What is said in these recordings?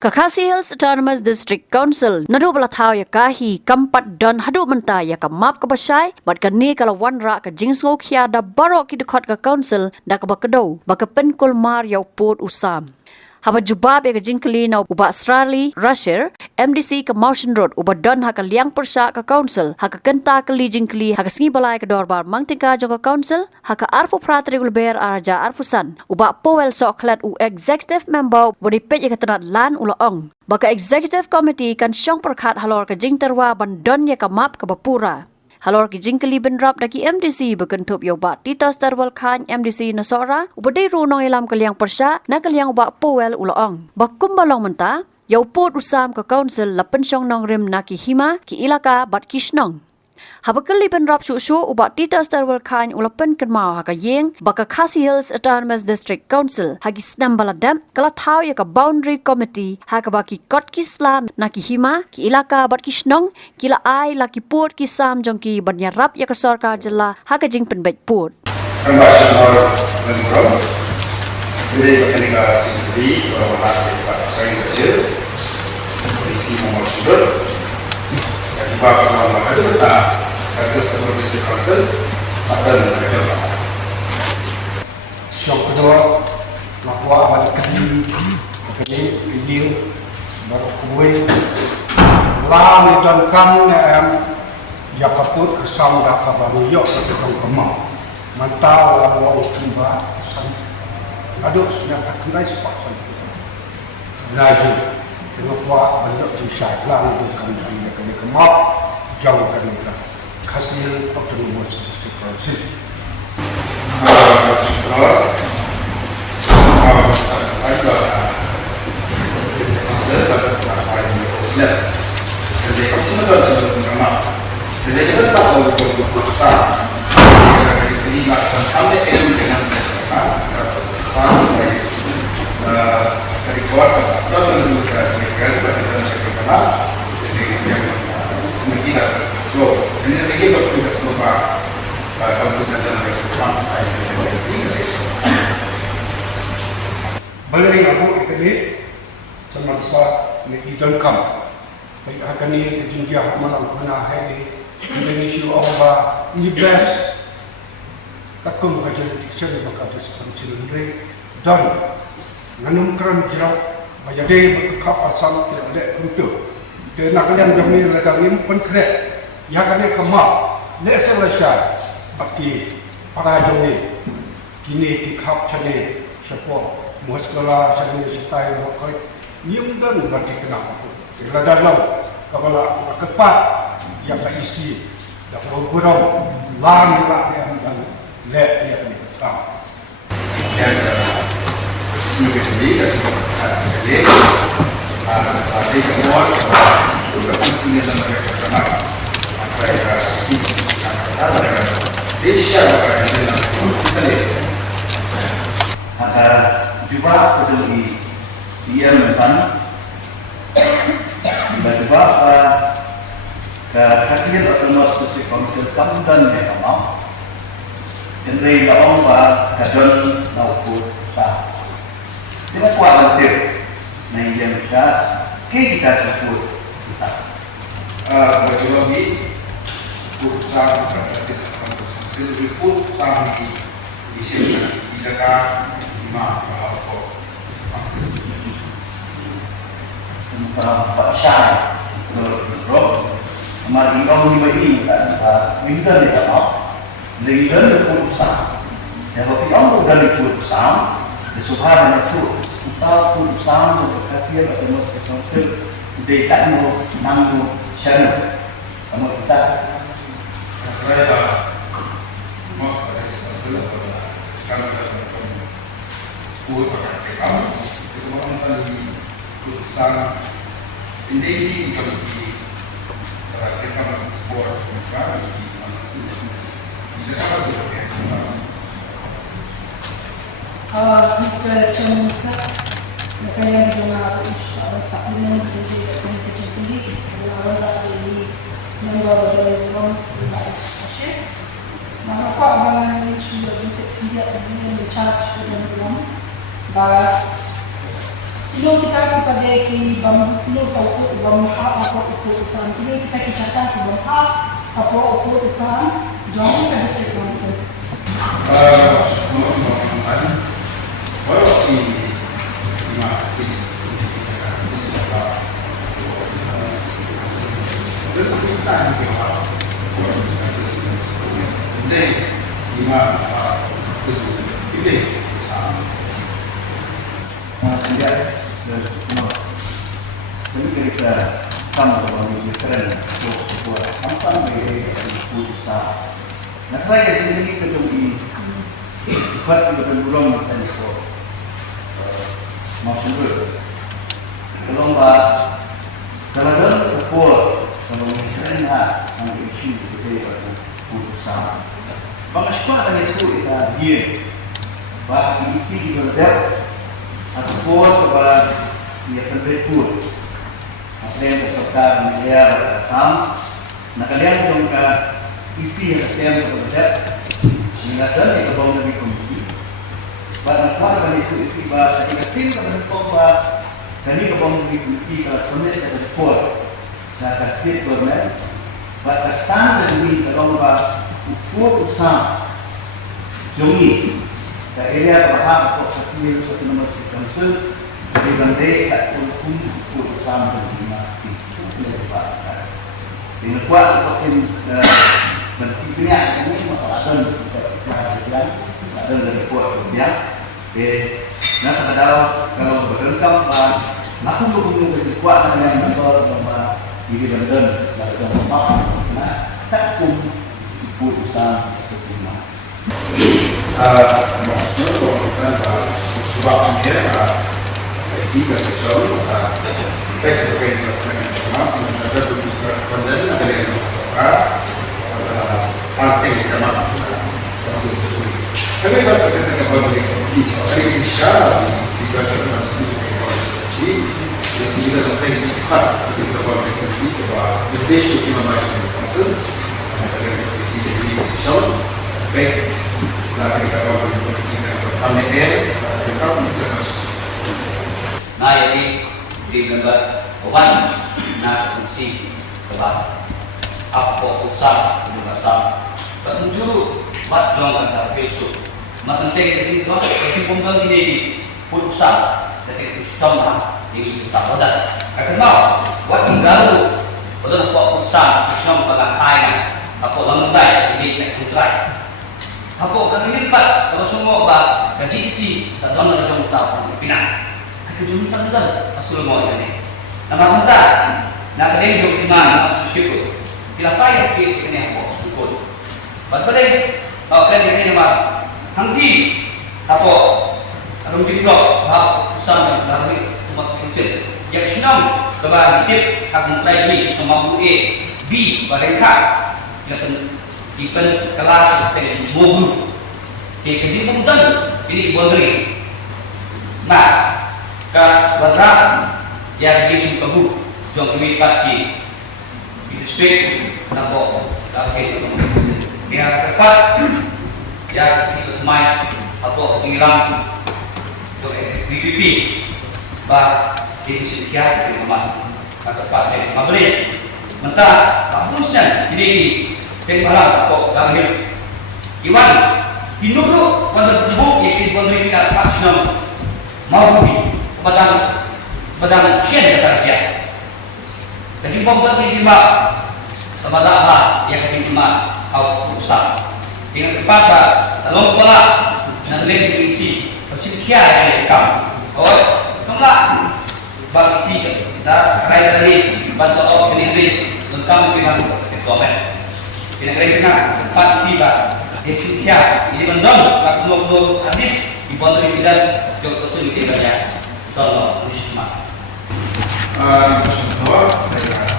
Kakasi Hills Autonomous District Council nadu balathau ya kahi kampat dan hadu menta ya kamap kabasai mat kani kala wanra ka jingsgo khia da baro ki dekhot ka council da ka bakado bakapen kulmar ya put usam haba jubab ya jingkli na uba Australia Russia MDC ka Mountain Road uba don ha ka liang persa ka council ha ka kenta ka li jingkli ha ka sngi balai ka dorbar mangtika jo ka council ha ka arfu pratri gulber araja arfusan uba powel soklat u executive member bodi pej ka tanat lan ulaong baka executive committee kan syong perkhat halor ka jingterwa bandon ya ka map ka bapura halor ki jingkli benrap daki MDC bekentup yoba Tita Starwal Khan MDC nasora ubadai runong ilam kaliang persya na kaliang uba powel ulaong bakum balong menta yau pot usam ka council lapen syong nong rim na ki hima ki ilaka bat kishnong habakali benrap su uba Tita Starwal Khan ulapen kenmau haka yeng baka Khasi Hills Autonomous District Council hagi snam baladam kala thau ya ka boundary committee haka baki kot kislan na ki hima ki ilaka bat kishnong kila ai la ki pot ki sam jong ki banyarap ya ka sarkar jilla haka jing penbet pot Jadi berkaitan dengan orang Pak Sering Kecil, isi nomor sudut, yang dibawa orang itu kita hasil seperti council akan berjalan. Yang kedua, bahwa balik ini baru kue lam dan kam yang yakaput kesam dah kabanu yok ketong kemau mantau lawan kimba aduh sudah terkena sepaksa lagi bahwa banyak susah lang bukan kami kemau jauh kami hasil autonomous district council. Balai aku ini semasa ikan kam, baik akan ini kejadian malam pernah hari ini siapa orang ini best, takkan kerja saya bakal diskonsil ini dan nganum keran jauh banyak deh berkap asal tidak ada untuk kerana kalian kami ledang ini pun keret, ya kalian kemak, nak selesai bagi para jomni kini dikap cene siapa muaskala cene setai rokai nyum dan berarti kenapa kalau dalam kepala kepat yang isi dah program lang yang dan le yang kita yang sebagai jadi jadi ada kemuan juga mestinya sama sama mereka sisi ada Asia dengan sendiri. Ada juga peduli dia memang tiba-tiba ke hasil autonomous district council kamdan yang mau jadi orang kadang maupun sah. Dengan kuat nanti, yang bisa kita sebut sah. Bagaimana di usaha berbasis report sang di sini kita lima apa masih Pak Syah bro kemarin kamu ini kan minta dia apa dengan report sang ya tapi kamu dari report sang di subhanallah itu kita report sang berkasih atau masuk dekat mau nanggu channel kamu kita ini juga diperhatikan buat negara di masih Mr. Chairman, sir, kaya na sa amin hindi tinggi wala ini membawa dalam discussion. Maka abangan ni sudah tidak charge dengan dalam bah Ilo kita kepada ki bambu tahu bamha apa utusan. Ilo kita kicatan ki bamha apa utusan. Jangan kita district council. Jadi kita sama dengan keren sebuah tanpa keputusan. Nah, saya sendiri ketemu buat belum dan so maksudnya kalau dalam kepul kalau keren yang isu itu keputusan. Bangsa sekolah kan itu kita dia bahwa isi diberdak ataupun kepada dia terbentur. Kalian berserta media bersama, nah kalian juga isi yang kepada mengajar di kebun dari komisi. Pada keluarga itu tiba ketika sin terbentuk bahwa dari kebun dari komisi kalau semenit ada pol, saya kasih bermain, pada standar ini kalau bahwa ukur usaha jongi, daerah berhak proses ini seperti nomor sekian di bandai tak hukum urusan berlima itu lepas. Dengan kuat mungkin bentuknya ini masalah dan seharian ada dari kuat kerja. Nah kalau berengkap aku berhubung dengan kuat dengan member nama diri bandar dari tempat nah tak pun urusan berlima. Maksudnya kalau kita sebabnya isi kesehatan teks terkait dengan ada bentuk responden ada yang masukkan penting dalam proses itu. Tapi kalau kita kembali ke isyarat sehingga termasuk di sehingga terkait dengan kita kembali ke bahwa desain itu memang konsep ada isi dari kesehatan baik lagi kalau kita KMR kita bisa masuk. Nah, jadi di gambar kawan, nah fungsi kebat apa usah berusaha, petunjuk buat jual kata besok, matente jadi doa, jadi pembeli ini berusaha, jadi itu sama ini bisa pada, akan mau buat tinggal, pada buat usaha, usaha pada kaya, apa lantai ini nak kontrak, apa kan ini pak, kalau semua pak gaji isi, tak tahu nak jom tahu, pindah. Kejumpa juga pasul mau ini. Nama kita, nak kalian jauh mana masuk syukur. Bila payah kes ini apa syukur. Betul kalau kalian ini nama hangti apa rumpi blok bahwa usaha dari masuk kecil. Yang senang kepada tips akan try sama A B mereka yang dipen kelas dengan mobil. Kerja pun ini boundary. Nah. Ka berang yang jadi kabu jom kami pati itu spek nabo tapi dia tepat ya kasih main atau tinggal jom BPP bah ini sekian di rumah atau pak mabeli mentah kampusnya ini sembarang atau gambils iwan hidup lu pada tubuh yang diberi kas maksimum mau badang sien kerja. Jadi pembuat ini kepada Allah yang kecima atau usaha. Dengan tepat dalam kepala dan lebih isi bersedia dari kamu. Oh, kamulah bagi isi kita kaya dari bahasa orang ini lengkap dengan seksualnya. Dengan kerja tempat tiba bersedia ini mendom waktu hadis di pondok Fidas Jogja Sini banyak. Kalau Wisma. Kedua, saya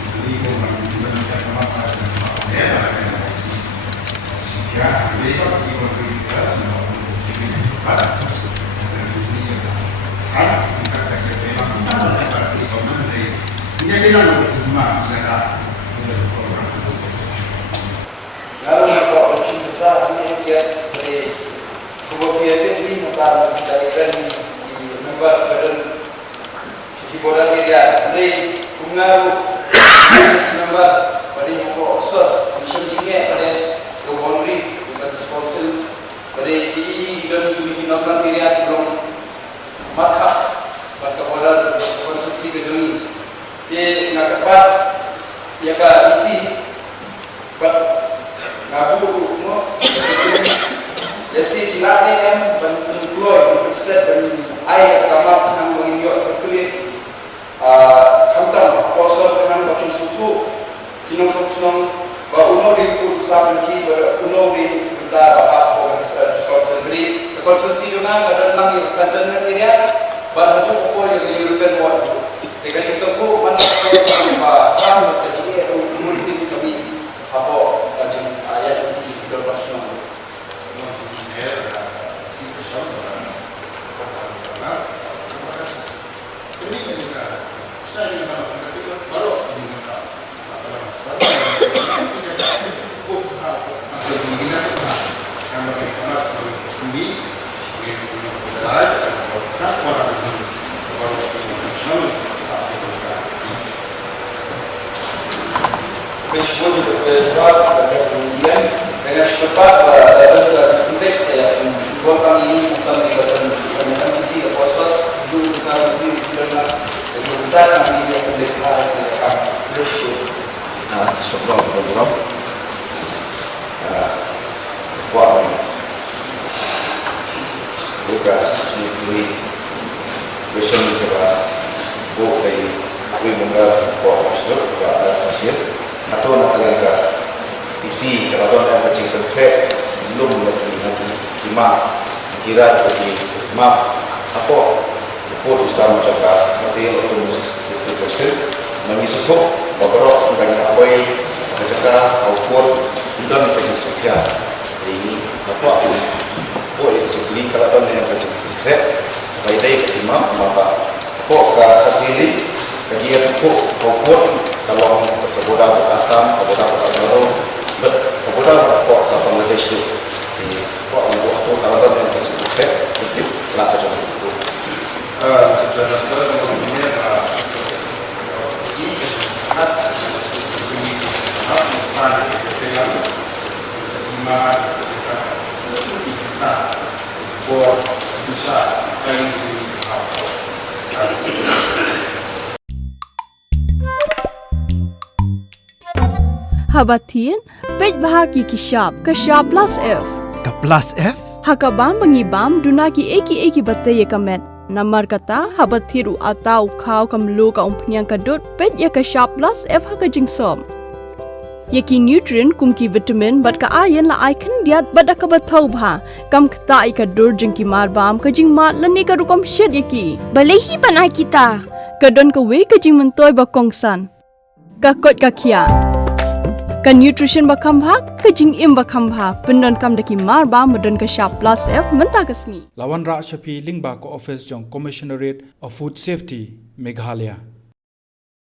jadi mencari apa yang ada sehingga mereka diberikan pada visinya sangat kita kerja memang pasti komentar ini adalah cuma mereka program tersebut. Kalau kalau cinta ini dia dari kemudian ini maka dari membuat badan bola area pada pengaruh number pada yang osot mission jingnya pada ke boundary pada sponsor pada di dan di number area belum maka bola konstruksi gedung di ngakepat ya ka isi bat ngabu mo jadi dilatih kan bentuk step dan air kamar yang menginjak sekulit kamtam kosor dengan bakin suku kinong sunong ba uno di putusan ki ba uno di kita bapak program sponsor beri konstruksi dengan kadang lang kantan area ba haju ko yang European world tega kita ko mana ko ba kan jadi multi kami apa kajian ayat di internasional Meskipun berbuat kemudian dengan cepat dalam konteks saya buatkan ini bukan dikatakan isi apostle juga sekarang ini dalam kemudian ini yang dikatakan Kristus. Syukur kepada Wah, Lukas mengikuti version kepada buku kui menggal buat maksud kepada stasiun atau nak lagi isi kalau ada macam konkret belum nanti lima kira bagi map apa report usaha macam hasil otomatis distribusi mengisuk beberapa dengan apa yang mereka output dan penyesuaian ini apa yang terjadi kalau ada yang konkret baik lima maka apa hasil kajian output kalau kemudian asam kemudian baru kemudian kok Bangladesh itu kok waktu kalau ada yang konkret itu telah terjadi secara kemudian si kesehat Habatin, pej bahagi kishab plus F. Ka plus F? Hakabam bangibam dunaki eki batay kamet. Namar kata habathiru atau kau kamlu ka umpnyang kadut pej ya kishab plus F haka jingsom. Yaki nutrient kumki vitamin bat ka ayan la icon diat bada ka bathau bha kam kta ika dur jingki marbam ka jingma lani ka rukom shed yaki. Balehi banai kita. Kadon ka we ka jing mentoy ba kongsan. Ka kot ka kia. Ka nutrition bakam bha ka jing im bakam bha pendon kam daki marba modon ka sharp plus F menta kasni. Lawan Ra Shafi Lingba ko office jong Commissionerate of Food Safety Meghalaya.